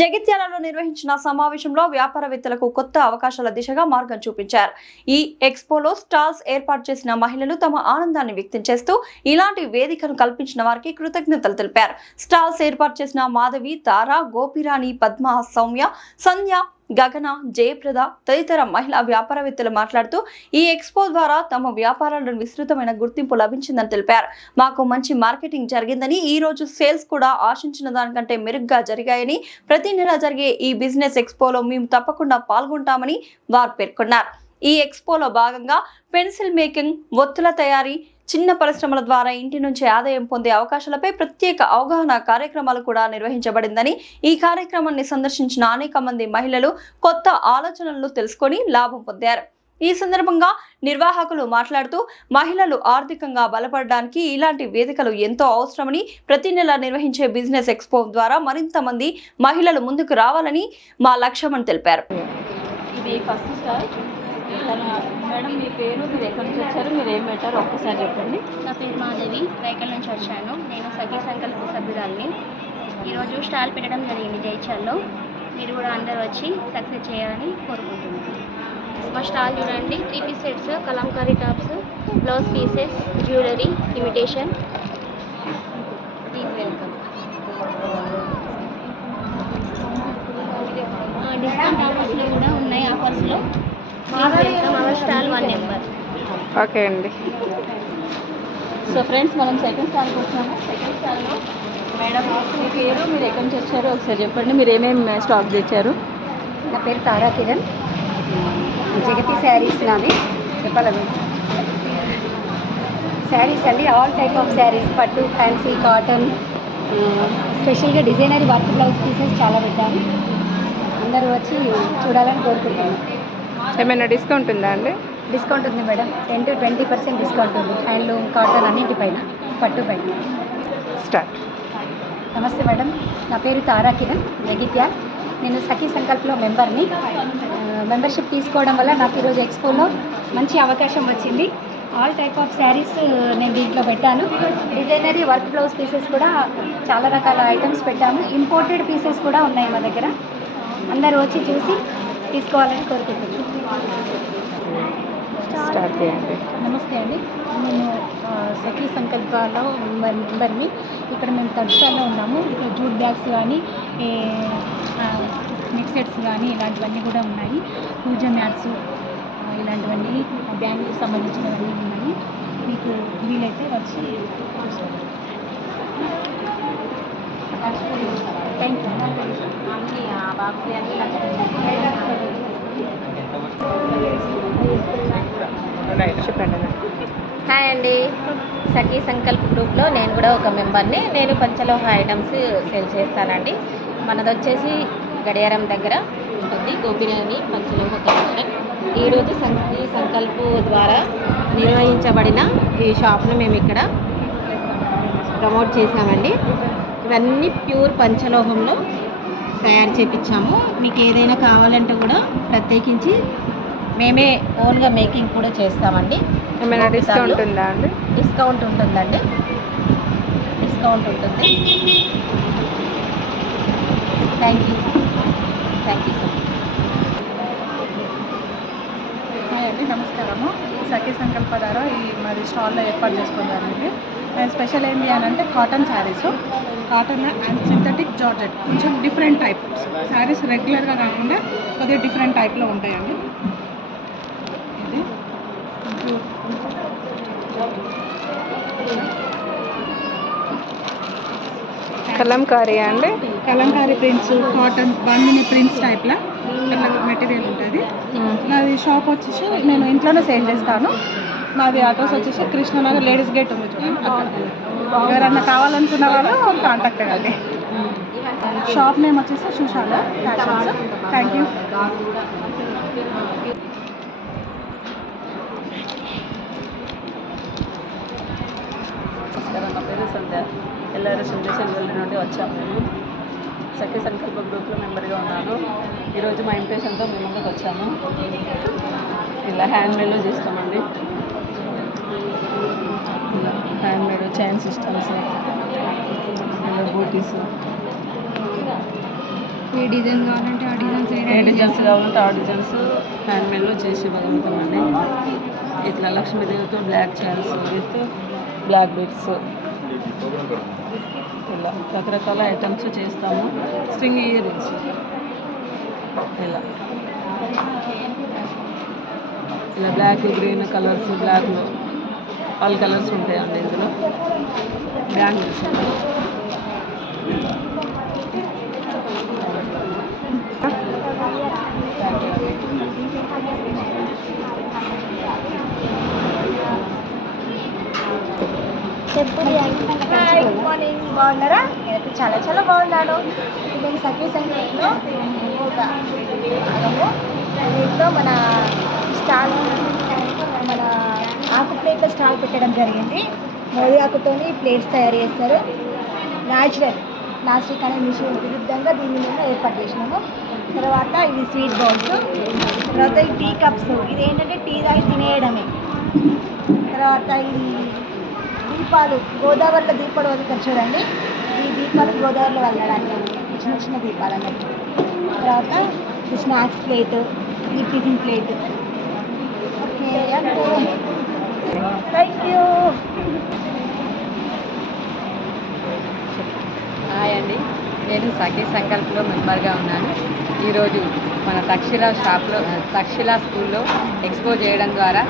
జగిత్యాలలో నిర్వహించిన సమావేశంలో వ్యాపారవేత్తలకు కొత్త అవకాశాల దిశగా మార్గం చూపించారు. ఈ ఎక్స్పోలో స్టాల్స్ ఏర్పాటు చేసిన మహిళలు తమ ఆనందాన్ని వ్యక్తం చేస్తూ ఇలాంటి వేదికను కల్పించిన వారికి కృతజ్ఞతలు తెలిపారు. స్టాల్స్ ఏర్పాటు చేసిన మాధవి, తారా, గోపిరాణి, పద్మ, సౌమ్య, సంధ్య, గగన, జయప్రద తదితర మహిళా వ్యాపారవేత్తలు మాట్లాడుతూ ఈ ఎక్స్పో ద్వారా తమ వ్యాపారాలను విస్తృతమైన గుర్తింపు లభించిందని తెలిపారు. మాకు మంచి మార్కెటింగ్ జరిగిందని, ఈ రోజు సేల్స్ కూడా ఆశించిన దానికంటే మెరుగ్గా జరిగాయని, ప్రతి నెల జరిగే ఈ బిజినెస్ ఎక్స్పోలో మేము తప్పకుండా పాల్గొంటామని వారు పేర్కొన్నారు. ఈ ఎక్స్పోలో భాగంగా పెన్సిల్ మేకింగ్, ఒత్తుల తయారీ, చిన్న పరిశ్రమల ద్వారా ఇంటి నుంచి ఆదాయం పొందే అవకాశాలపై ప్రత్యేక అవగాహన కార్యక్రమాలు కూడా నిర్వహించబడిందని, ఈ కార్యక్రమాన్ని సందర్శించిన అనేక మంది మహిళలు కొత్త ఆలోచనలను తెలుసుకొని లాభం పొందారు. ఈ సందర్భంగా నిర్వాహకులు మాట్లాడుతూ మహిళలు ఆర్థికంగా బలపడడానికి ఇలాంటి వేదికలు ఎంతో అవసరమని, ప్రతి నెల నిర్వహించే బిజినెస్ ఎక్స్పో ద్వారా మరింత మంది మహిళలు ముందుకు రావాలని మా లక్ష్యమని తెలిపారు. ఇది ఫస్ట్ స్టార్. మేడం, మీ పేరు, మీరు ఎక్కడి నుంచి వచ్చారు, మీరు ఏం పెట్టారు ఒక్కసారి చెప్పండి. నా పేరు మాధవి, రైకల్ నుంచి వచ్చాను. నేను సఖీ సంకల్ప సభ్యురాలిని. ఈరోజు స్టాల్ పెట్టడం జరిగింది జైచాల్లో. మీరు కూడా అందరూ వచ్చి సక్సెస్ చేయాలని కోరుకుంటున్నాను. మా స్టాల్ చూడండి, 3 piece sets, Kalamkari tops, blouse pieces, jewellery, imitation. Please welcome. Discount ఆఫర్స్లో కూడా ఉన్నాయి. ఆఫర్స్లో welcome our stall 1 number. Okay అండి. సో ఫ్రెండ్స్, మనం సెకండ్ స్టాల్కి వచ్చాము. సెకండ్ స్టాల్లో మేడం, మీ పేరు, మీరు ఎక్కడి నుంచి వచ్చారో ఒకసారి చెప్పండి. మీరు ఏమేమి స్టాక్ తెచ్చారు? నా పేరు తారా కిరణ్, జగతి శారీస్ నాది. చెప్పాలి శారీస్ అండి, ఆల్ టైప్ ఆఫ్ శారీస్, పట్టు, ఫ్యాన్సీ, కాటన్, స్పెషల్గా డిజైనరీ వర్క్ బ్లౌజ్ పీసెస్ చాలా పెట్టాను. అందరూ వచ్చి చూడాలని కోరుకుంటున్నాను. ఏమైనా డిస్కౌంట్ ఉందా అండి? డిస్కౌంట్ ఉంది మేడం, 10 to 20% డిస్కౌంట్ ఉంది. హ్యాండ్లూమ్, కాటన్ అన్నింటిపైన, పట్టు పైన. స్టార్ట్. నమస్తే మేడం, నా పేరు తారా కిరణ్, జగిత్యాల్. నేను సఖీ సంకల్ప్లో మెంబర్ని. మెంబర్షిప్ తీసుకోవడం వల్ల నాకు ఈరోజు ఎక్స్పోలో మంచి అవకాశం వచ్చింది. ఆల్ టైప్ ఆఫ్ శారీస్ నేను దీంట్లో పెట్టాను. డిజైనరీ వర్క్ బ్లౌజ్ పీసెస్ కూడా చాలా రకాల ఐటమ్స్ పెట్టాము. ఇంపోర్టెడ్ పీసెస్ కూడా ఉన్నాయి మా దగ్గర. అందరూ వచ్చి చూసి తీసుకోవాలని కోరుకుంటున్నాను. నమస్తే అండి, నేను సఖీ సంకల్పాలో మెంబర్ని. ఇక్కడ మేము థర్డ్ స్టాల్లో ఉన్నాము. ఇక్కడ జూట్ బ్యాగ్స్ కానీ, నెక్ సెట్స్ కానీ ఇలాంటివన్నీ కూడా ఉన్నాయి. పూజ మ్యాట్స్ ఇలాంటివన్నీ బ్యాంకుకి సంబంధించినవన్నీ ఉన్నాయి. మీకు వీలైతే వచ్చి చూసుకోండి. Thank you. చెప్పండి. హాయ్ అండి, సఖీ సంకల్ప్ గ్రూప్లో నేను కూడా ఒక మెంబర్ని. నేను పంచలోహ ఐటమ్స్ సేల్ చేస్తానండి. మనది వచ్చేసి గడియారం దగ్గర ఉంటుంది, గోపిరాణి పంచలోహ కలెక్షన్. ఈరోజు సఖీ సంకల్ప్ ద్వారా నిర్వహించబడిన ఈ షాప్ను మేము ఇక్కడ ప్రమోట్ చేశామండి. ఇవన్నీ ప్యూర్ పంచలోహంలో తయారు చేయించాము. మీకు ఏదైనా కావాలంటే కూడా ప్రత్యేకించి మేమే ఓన్గా మేకింగ్ కూడా చేస్తామండి. ఏమైనా డిస్కౌంట్ ఉందా అండి? డిస్కౌంట్ ఉంటుందండి, డిస్కౌంట్ ఉంటుంది. Thank you so much. Hi అండి, నమస్కారము. సఖీ సంకల్ప ద్వారా మరి స్టాల్లో ఏర్పాటు చేసుకున్నానండి. స్పెషల్ ఏంటి అని అంటే cotton saris, cotton and synthetic georgette, కొంచెం డిఫరెంట్ టైప్ శారీస్. రెగ్యులర్గా కాకుండా కొద్దిగా డిఫరెంట్ టైప్లో ఉంటాయండి. ఇది కలంకారీ అండి, కలంకారీ ప్రింట్స్, కాటన్ బండిని ప్రింట్స్ టైప్లో మెటీరియల్ ఉంటుంది. నాది షాప్ వచ్చేసి నేను ఇంట్లోనే సేల్ చేస్తాను. నాది అడ్రస్ వచ్చేసి కృష్ణనగర్ లేడీస్ గేట్ ఉంది చూడండి, అక్కడ. ఎవరన్నా కావాలనుకున్న వాళ్ళు కాంటాక్ట్ అవ్వండి. షాప్ నేమ్ వచ్చేసి సుశాల ఫ్యాషన్స్. Thank you. నమస్కారం, నా పేరు సంధ్య. ఎల్ఆర్ఎస్ సెల్వెల్ నుండి వచ్చాము. మేము సఖీ సంకల్ప గ్రూప్లో మెంబర్గా ఉన్నాను. ఈరోజు మా ఇంప్రెషన్తో మేము ముందుకు వచ్చాము. ఇలా హ్యాండ్మేడ్లో చేస్తామండి. హ్యాండ్మేడ్ చైన్ సిస్టమ్స్, బూటీస్, ఏ డిజైన్ కావాలంటే ఆ డిజైన్స్ ఏ డిజైన్స్ కావాలంటే ఆ డిజైన్స్ హ్యాండ్మేడ్లో చేసి ఇవ్వగలుగుతామండి. ఇట్లా లక్ష్మీదేవితో black chains with black beads ఇలా రకరకాల ఐటమ్స్ చేస్తాము. స్ట్రింగ్ ఇయర్ రింగ్స్ ఇలా బ్లాక్ గ్రీన్ కలర్స్, బ్లాక్లో ఆల్ కలర్స్ ఉంటాయండి. ఇందులో బ్యాంగిల్స్ గుడ్ మార్నింగ్, బాగున్నారా? నేనైతే చాలా చాలా బాగున్నాను. నేను సఖీ సంఘంలో ఒక భాగము. దీంట్లో మన స్టాల్, మన ఆకు ప్లేట్ల స్టాల్ పెట్టడం జరిగింది. మోదీ ఆకుతోని ప్లేట్స్ తయారు చేస్తారు. న్యాచురల్ ప్లాస్టిక్ అనే మిషన్ విరుద్ధంగా దీన్ని మేము ఏర్పాటు చేసినాము. తర్వాత ఇది స్వీట్ బౌల్స్, తర్వాత ఈ టీ కప్స్, ఇది ఏంటంటే టీ తాగి తినేయడమే. తర్వాత ఇది దీపాలు, గోదావరిలో దీపాలు వదులుతారు చూడండి, ఈ దీపాలు గోదావరిలో వదలడానికి చిన్న చిన్న దీపాలు అన్నట్టు. తర్వాత ఈ స్నాక్స్ ప్లేట్, ఈ tiffin plate. Okay, thank you. Hi అండి, నేను సఖీ సంకల్ప్లో మెంబర్గా ఉన్నాను. ఈరోజు మన తక్షశిల స్కూల్లో ఎక్స్పో చేయడం ద్వారా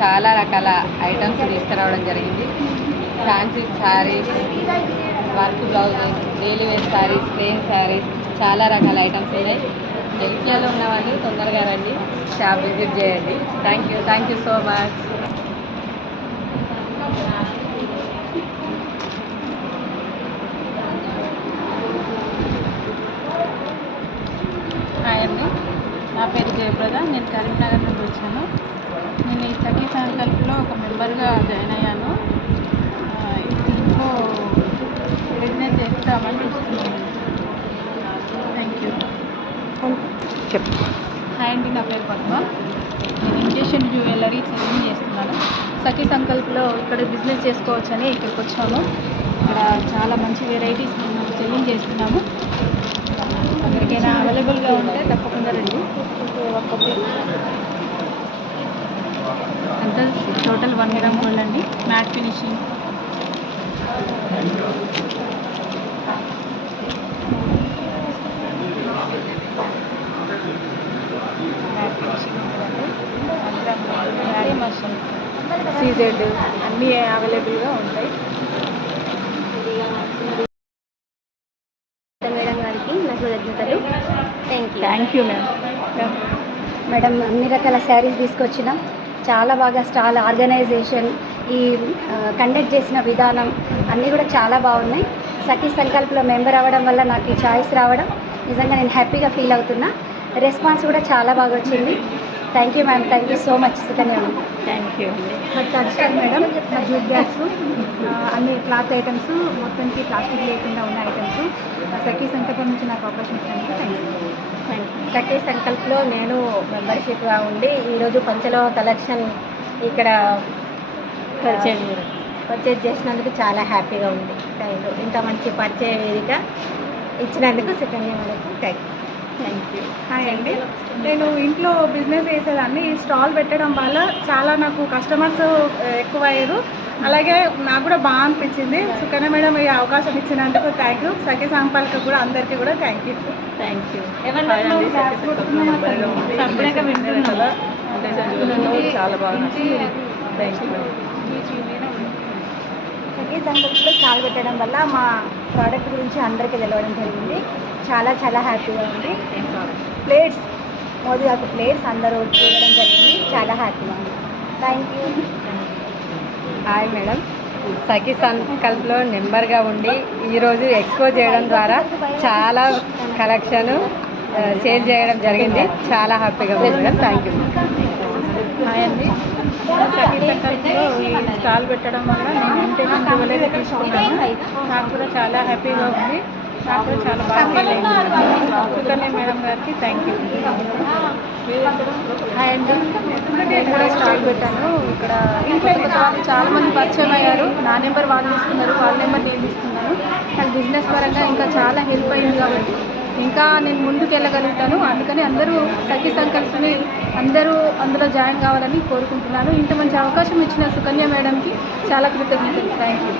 చాలా రకాల ఐటమ్స్ తీసుకురావడం జరిగింది. Fancy saris, work blouses, daily wear saris, plain saris, చాలా రకాల ఐటమ్స్ ఉన్నాయి. జగిత్యాలలో ఉన్న వాళ్ళు తొందరగా రండి, షాప్ విజిట్ చేయండి. Thank you so much. Hi అండి, నా పేరు జయప్రద. నేను కరీంనగర్ నుండి వచ్చాను. నేను ఈ సఖీ సంకల్ప్లో ఒక మెంబర్గా జాయిన్ అయ్యాను. ఇంట్లో బిజినెస్ చేస్తామని చూస్తున్నాను. Thank you. హాయ్ అండి, నా పేరు పద్మ. నేను ఇంజెక్షన్ జ్యువెలరీ సెల్లింగ్ చేస్తున్నాను. సఖీ సంకల్ప్లో ఇక్కడ బిజినెస్ చేసుకోవచ్చని ఇక్కడికి వచ్చాము. ఇక్కడ చాలా మంచి వెరైటీస్ మేము సెల్లింగ్ చేస్తున్నాము. ఎవరికైనా అవైలబుల్గా ఉంటే తప్పకుండా రండి. అంతా టోటల్ 1 గ్రామ్ గోల్డ్ అండి, మ్యాట్ ఫినిషింగ్. సీజెడ్ అన్నీ అవైలబుల్గా ఉంటాయి. మేడం గారికి నా కృతజ్ఞతలు. Thank you ma'am. మేడం అన్ని రకాల శారీస్ తీసుకొచ్చినాం. చాలా బాగా స్టాల్ ఆర్గనైజేషన్, ఈ కండక్ట్ చేసిన విధానం అన్నీ కూడా చాలా బాగున్నాయి. సఖీ సంకల్ప్లో మెంబర్ అవ్వడం వల్ల నాకు ఈ ఛాయిస్ రావడం నిజంగా నేను హ్యాపీగా ఫీల్ అవుతున్నా. రెస్పాన్స్ కూడా చాలా బాగా వచ్చింది. Thank you ma'am, thank you so much. Sukanya ma'am, thank you అండి. టెక్స్టైల్ మేడం, జూట్ బ్యాగ్స్, అన్ని క్లాత్ ఐటమ్స్, మొత్తానికి ప్లాస్టిక్ లేకుండా ఉన్న ఐటమ్స్. సఖీ సంకల్పం నుంచి నాకు అవకాశం ఇచ్చినందుకు థ్యాంక్ యూ. సఖీ సంకల్ప్లో నేను మెంబర్షిప్గా ఉండి ఈరోజు పంచలో కలెక్షన్ ఇక్కడ పర్చేజ్ చేసినందుకు చాలా హ్యాపీగా ఉంది. Thank you. ఇంత మంచి పరిచయ వేదిక ఇచ్చినందుకు సుకన్య మేడంకు థ్యాంక్ యూ. హాయ్ అండి, నేను ఇంట్లో బిజినెస్ చేసేదాన్ని. ఈ స్టాల్ పెట్టడం వల్ల చాలా నాకు కస్టమర్స్ ఎక్కువయ్యారు. అలాగే నాకు కూడా బాగా అనిపించింది. సుకన్య మేడం ఈ అవకాశం ఇచ్చినందుకు థ్యాంక్ యూ. సఖీ సంకల్పం కూడా అందరికీ కూడా థ్యాంక్ యూ. సపరేట్గా వింటున్నాను కదా, చాలా బాగా థ్యాంక్ యూ. సఖీ సంకల్పంలో స్టాల్ పెట్టడం వల్ల మా ప్రోడక్ట్ గురించి అందరికీ తెలవడం జరిగింది. చాలా చాలా హ్యాపీగా ఉంది. ప్లేట్స్, మోదీ ఆకు ప్లేట్స్ అందరూ చూడడం జరిగింది. చాలా హ్యాపీగా ఉంది. Thank you. హాయ్ మేడం, సఖీ సంకల్ప్లో మెంబర్గా ఉండి ఈరోజు ఎక్స్పో చేయడం ద్వారా చాలా కలెక్షన్ సేల్ చేయడం జరిగింది. చాలా హ్యాపీగా ఉంది మేడం. Thank you. హాయ్ అండి, సఖీ సంకల్పంలో ఈ స్టాల్ పెట్టడం వల్ల నేను ఇంటెన్షన్ జ్యువెలరీ తీసుకున్నాను. నాకు కూడా చాలా హ్యాపీగా ఉంది. నాకు కూడా చాలా బాగా ఫీల్ అయింది. సుకన్య మేడం గారికి థ్యాంక్ యూ. హాయ్ అండి, నేను కూడా స్టాల్ పెట్టాను. ఇక్కడ కొత్త వాళ్ళు చాలామంది పరిచయం అయ్యారు. నా నెంబర్ వాళ్ళు తీసుకున్నారు, వాళ్ళ నెంబర్ నేను తీసుకున్నాను. నాకు బిజినెస్ పరంగా ఇంకా చాలా హెల్ప్ అయింది కాబట్టి ఇంకా నేను ముందుకు వెళ్ళగలుగుతాను. అందుకని అందరూ సఖీ సంకల్ప్ని అందరూ అందులో జాయిన్ కావాలని కోరుకుంటున్నాను. ఇంత మంచి అవకాశం ఇచ్చిన సుకన్య మేడంకి చాలా కృతజ్ఞతలు. Thank you.